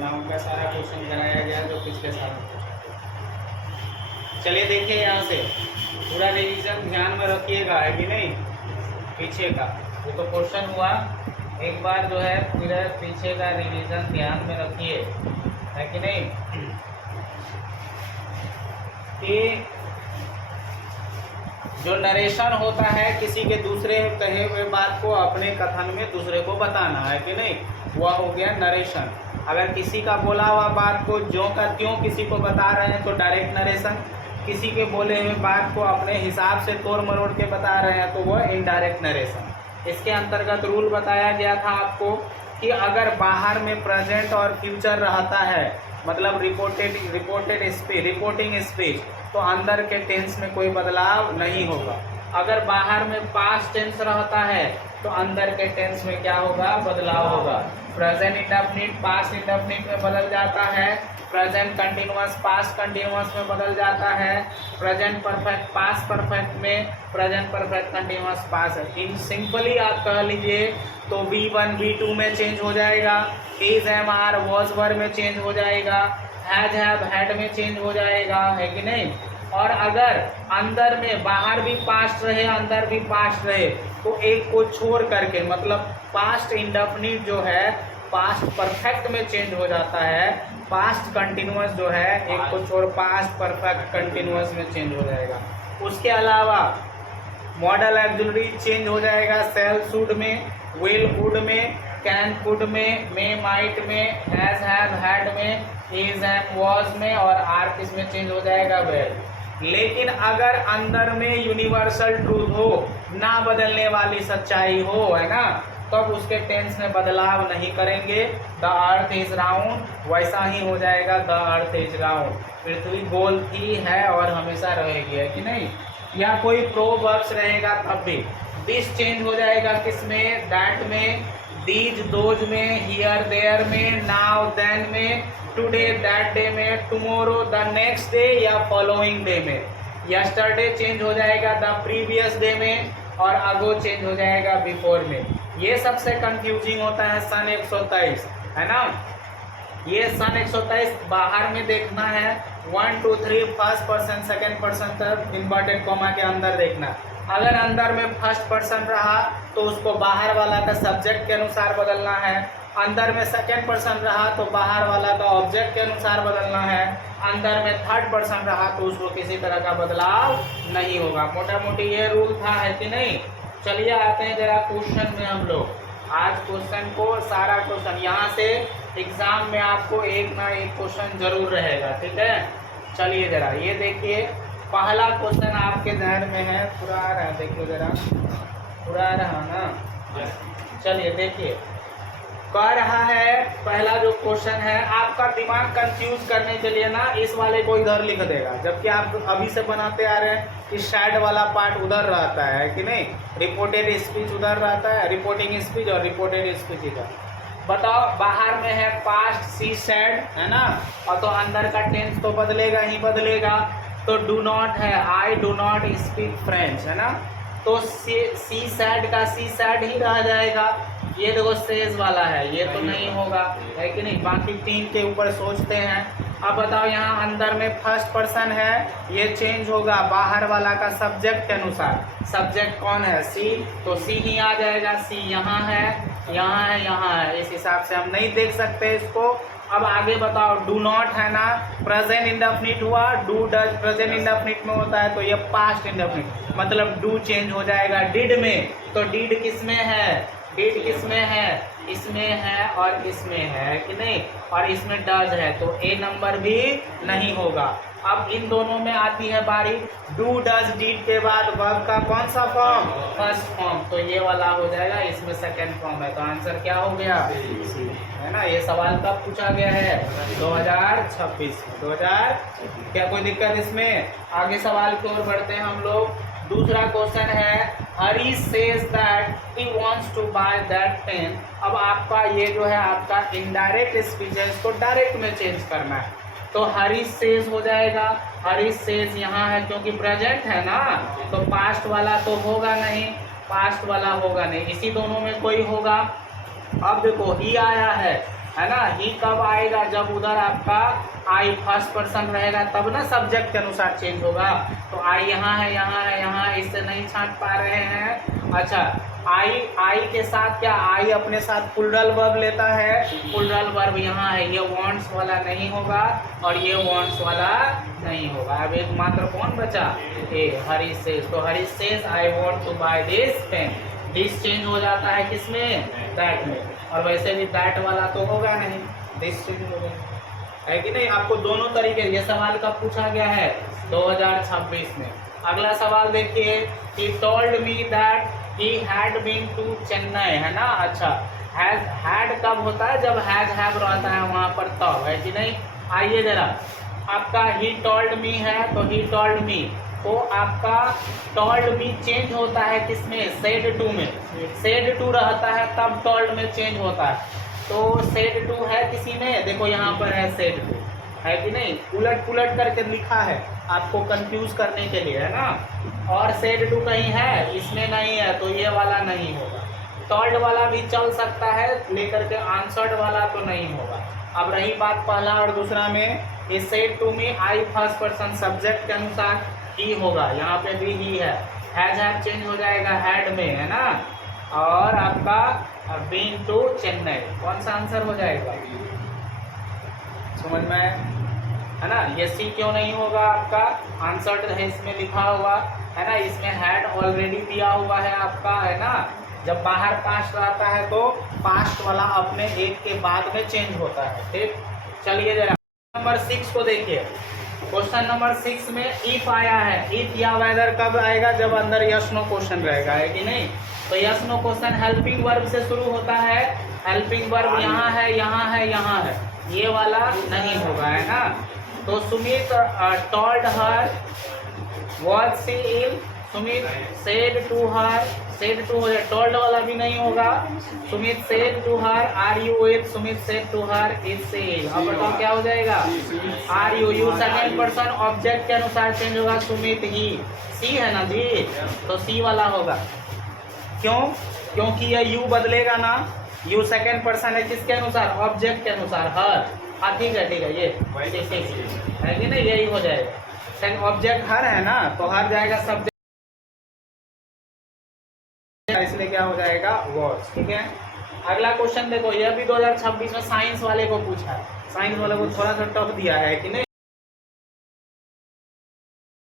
Noun का सारा question कराया गया जो पिछले साल। चलिए देखिए यहाँ से पूरा रिवीजन ध्यान में रखिएगा, है कि नहीं। पीछे का वो तो क्वेश्चन हुआ, एक बार जो है पूरा पीछे का रिवीजन ध्यान में रखिए, है कि नहीं। कि जो नरेशन होता है किसी के दूसरे कहे हुए बात को अपने कथन में दूसरे को बताना, है कि नहीं, वह हो गया नरेशन। अगर किसी का बोला हुआ बात को ज्यों का त्यों किसी को बता रहे हैं तो डायरेक्ट नरेशन, किसी के बोले हुए बात को अपने हिसाब से तोड़ मरोड़ के बता रहे हैं तो वह इनडायरेक्ट नरेशन। इसके अंतर्गत रूल बताया गया था आपको कि अगर बाहर में प्रेजेंट और फ्यूचर रहता है, मतलब रिपोर्टिंग स्पीच, तो अंदर के टेंस में कोई बदलाव नहीं होगा। अगर बाहर में पास्ट टेंस रहता है तो अंदर के टेंस में क्या होगा, बदलाव होगा। प्रेजेंट इंडेफिनिट पास्ट इंडेफिनिट में बदल जाता है, प्रेजेंट कंटिन्यूअस पास्ट कंटिन्यूअस में बदल जाता है, प्रेजेंट परफेक्ट पास्ट परफेक्ट में, प्रेजेंट परफेक्ट कंटिन्यूअस पास्ट। इन सिंपली आप कह लीजिए तो V1 V2 में चेंज हो जाएगा, is am are was were में चेंज हो जाएगा, हैज हैव हैड में चेंज हो जाएगा, है कि नहीं। और अगर अंदर में बाहर भी पास्ट रहे अंदर भी पास्ट रहे तो एक को छोड़ करके, मतलब पास्ट इंडेफिनिट जो है पास्ट परफेक्ट में चेंज हो जाता है, पास्ट कंटिन्यूअस जो है एक को छोड़ पास्ट परफेक्ट कंटिन्यूअस में चेंज हो जाएगा। उसके अलावा मॉडल ऑक्सिलरी चेंज हो जाएगा, सेल शुड में, विल वुड में, कैन कुड में, मे माइट में, हैज हैव हैड में, इज एम वॉज में, और आर किस में चेंज हो जाएगा, वेल। लेकिन अगर अंदर में यूनिवर्सल ट्रूथ हो, ना बदलने वाली सच्चाई हो, है ना, तब उसके टेंस में बदलाव नहीं करेंगे। द अर्थ इज राउंड वैसा ही हो जाएगा, द अर्थ इज राउंड। पृथ्वी गोल थी, है और हमेशा रहेगी, है कि नहीं। या कोई प्रोवर्ब्स रहेगा तब भी दिस चेंज हो जाएगा, किसमें, दैट में, दीज दोज में, हियर देयर में, नाउ देन में, टुडे दैट डे में, टुमारो द नेक्स्ट डे या फॉलोइंग डे में। यस्टरडे चेंज हो जाएगा द प्रीवियस डे में, और अगो चेंज हो जाएगा बिफोर में। ये सबसे कंफ्यूजिंग होता है सन 123, है ना। ये सन 123 बाहर में देखना है, 1 2 3 फर्स्ट पर्सन सेकेंड पर्सन तक इन्वर्टेड कॉमा के अंदर देखना। अगर अंदर में फर्स्ट पर्सन रहा तो उसको बाहर वाला का सब्जेक्ट के अनुसार बदलना है, अंदर में सेकेंड पर्सन रहा तो बाहर वाला का ऑब्जेक्ट के अनुसार बदलना है, अंदर में थर्ड पर्सन रहा तो उसको किसी तरह का बदलाव नहीं होगा। मोटा मोटी ये रूल था, है कि नहीं। चलिए आते हैं जरा क्वेश्चन में हम लोग। आज क्वेश्चन को सारा क्वेश्चन यहाँ से एग्जाम में आपको एक ना एक क्वेश्चन जरूर रहेगा, ठीक है। चलिए जरा ये देखिए, पहला क्वेश्चन आपके ध्यान में है, पूरा आ रहा है, देखिए जरा पूरा आ रहा ना। चलिए देखिए, कह रहा है पहला जो क्वेश्चन है, आपका दिमाग कंफ्यूज करने के लिए ना इस वाले को इधर लिख देगा, जबकि आप अभी से बनाते आ रहे हैं कि शायद वाला पार्ट उधर रहता है कि नहीं, रिपोर्टेड स्पीच उधर रहता है, रिपोर्टिंग स्पीच और रिपोर्टेड स्पीच इधर। बताओ, बाहर में है पास्ट सी सैड, है ना, और तो अंदर का टेंस तो बदलेगा ही बदलेगा। तो डू नॉट है, I do not speak French, है ना, तो सी सैड का सी सैड ही रह जाएगा। ये देखो सेज वाला है, ये तो नहीं होगा, है कि नहीं। बाकी तीन के ऊपर सोचते हैं। अब बताओ, यहाँ अंदर में फर्स्ट पर्सन है, ये चेंज होगा बाहर वाला का सब्जेक्ट के अनुसार। सब्जेक्ट कौन है, सी, तो सी ही आ जाएगा। सी यहाँ है, यहाँ है, यहाँ है, इस हिसाब से हम नहीं देख सकते इसको। अब आगे बताओ, डू नॉट है ना, प्रेजेंट इंडेफिनिट हुआ, डू डज प्रेजेंट इंडेफिनिट में होता है, तो ये पास्ट इंडेफिनिट, मतलब डू चेंज हो जाएगा डिड में। तो डिड किस में है, डिड किस में है, इसमें है और इसमें है कि नहीं, और इसमें डज है, तो ए नंबर भी नहीं होगा। अब इन दोनों में आती है बारी, डू डज डिड के बाद वर्ब का कौन सा फॉर्म, फर्स्ट फॉर्म, तो ये वाला हो जाएगा, इसमें सेकंड फॉर्म है, तो आंसर क्या हो गया, सी, है ना। ये सवाल कब पूछा गया है, 2026 2000। क्या कोई दिक्कत इसमें। आगे सवाल की ओर बढ़ते हैं हम लोग। दूसरा क्वेश्चन है, Hari says that he wants to buy that pen. अब आपका ये जो है आपका इनडायरेक्ट स्पीच है, इसको डायरेक्ट में चेंज करना है। तो हरी सेज हो जाएगा, हरी सेज यहाँ है क्योंकि प्रेजेंट है ना, तो पास्ट वाला तो होगा नहीं, पास्ट वाला होगा नहीं, इसी दोनों में कोई होगा। अब देखो ही आया है, है ना। ही कब आएगा, जब उधर आपका आई फर्स्ट पर्सन रहेगा तब ना सब्जेक्ट के अनुसार चेंज होगा। तो आई यहाँ है, यहाँ है, यहाँ है, इससे नहीं छांट पा रहे हैं। अच्छा, आई के साथ क्या, आई अपने साथ प्लूरल वर्ब लेता है, प्लूरल वर्ब यहाँ है, ये वांट्स वाला नहीं होगा और ये वांट्स वाला नहीं होगा। अब एक मात्र कौन बचा, ए हरीश सेज। तो Harish says I want to buy this pen. This change हो जाता है किसमें, दैट में, और वैसे भी दैट वाला तो होगा नहीं, दिस चेंज हो गया है कि नहीं। आपको दोनों तरीके, ये सवाल कब पूछा गया है, 2026 में। अगला सवाल देखिए, he told me that he had been to Chennai, है ना। अच्छा, had कब होता है, जब हैज हैव रहता है वहां पर तब, है कि नहीं। आइए जरा, आपका he told me है तो he told me, तो आपका told me चेंज होता है किसमें, said to में। said to रहता है तब told में चेंज होता है। तो said to है किसी में, देखो यहाँ पर है said to, है कि नहीं। उलट पुलट करके लिखा है आपको कंफ्यूज करने के लिए, है ना। और said to कहीं है, इसमें नहीं है, तो ये वाला नहीं होगा। told वाला भी चल सकता है, लेकर के answered वाला तो नहीं होगा। अब रही बात पहला और दूसरा में, ये said to में आई फर्स्ट पर्सन सब्जेक्ट के अनुसार ही होगा, यहाँ पे भी ही है। हैज हैव चेंज हो जाएगा हैड में, है ना। और आपका बीन टू चेन्नई, कौन सा आंसर हो जाएगा, समझ में है ना। ये सी क्यों नहीं होगा, आपका आंसर है इसमें लिखा हुआ, है ना। इसमें हैड ऑलरेडी दिया हुआ है आपका, है ना। जब बाहर पास्ट रहता है तो पास्ट वाला अपने एक के बाद में चेंज होता है, ठीक। चलिए जरा नंबर 6 को देखिए। क्वेश्चन नंबर 6 में इफ आया है, इफ या वेदर कब आएगा, जब अंदर यस नो क्वेश्चन रहेगा, है कि नहीं। तो yes no question helping verb से शुरू होता है, हेल्पिंग वर्ब यहाँ है, यहाँ है, यहाँ है, ये वाला नहीं होगा, है ना। तो Sumit told her was she ill, Sumit said to her, said to है, टोल्ड वाला भी नहीं होगा। Sumit said to her are you ill, Sumit said to her is she ill. अब बताओ क्या हो जाएगा, are you, you second person object के अनुसार चेंज होगा, सुमित ही, सी है ना जी, तो सी वाला होगा। क्यों, क्योंकि ये यू बदलेगा ना, यू सेकंड पर्सन है किसके अनुसार, ऑब्जेक्ट के अनुसार, हर। हाँ ठीक है, ठीक है, ये है कि नहीं, यही हो जाएगा। ऑब्जेक्ट हर है ना, तो हर जाएगा सब्जेक्ट, इसलिए क्या हो जाएगा, वॉच, ठीक है। अगला क्वेश्चन देखो, यह भी 2026 में साइंस वाले को पूछा है, साइंस वाले को थोड़ा सा टफ दिया है कि नहीं।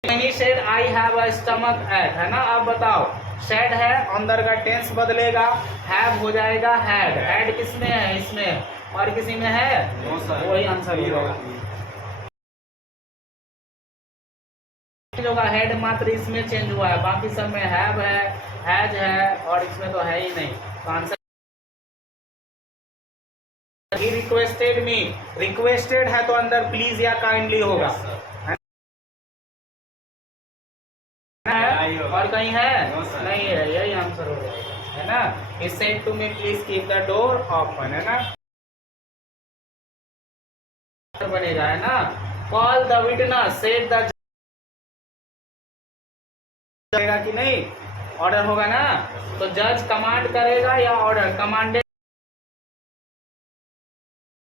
He said I have a stomach ache, है ना। अब बताओ, said है, अंदर का टेंस बदलेगा, have हो जाएगा had, had किसमें है, इसमें, और किसी में है, वही आंसर होगा। होगा हेड मात्र इसमें चेंज हुआ है, बाकी सब में हैव है, हैज है, और इसमें तो है ही नहीं। तो answer he requested me, requested है तो अंदर प्लीज या काइंडली होगा, और कहीं है नहीं है, यही आंसर हो जाएगा, है ना। He said to me please keep the door open, है ना, बनेगा, है ना। Call the witness, said the, कि नहीं, ऑर्डर होगा ना। तो जज कमांड करेगा या ऑर्डर, कमांडेड,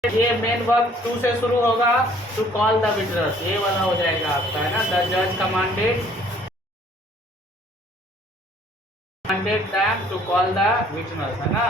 ये मेन वर्ब टू से शुरू होगा, टू कॉल द विटनेस, ये वाला हो जाएगा आपका, है ना। द जज commanded them to call the witness, है ना।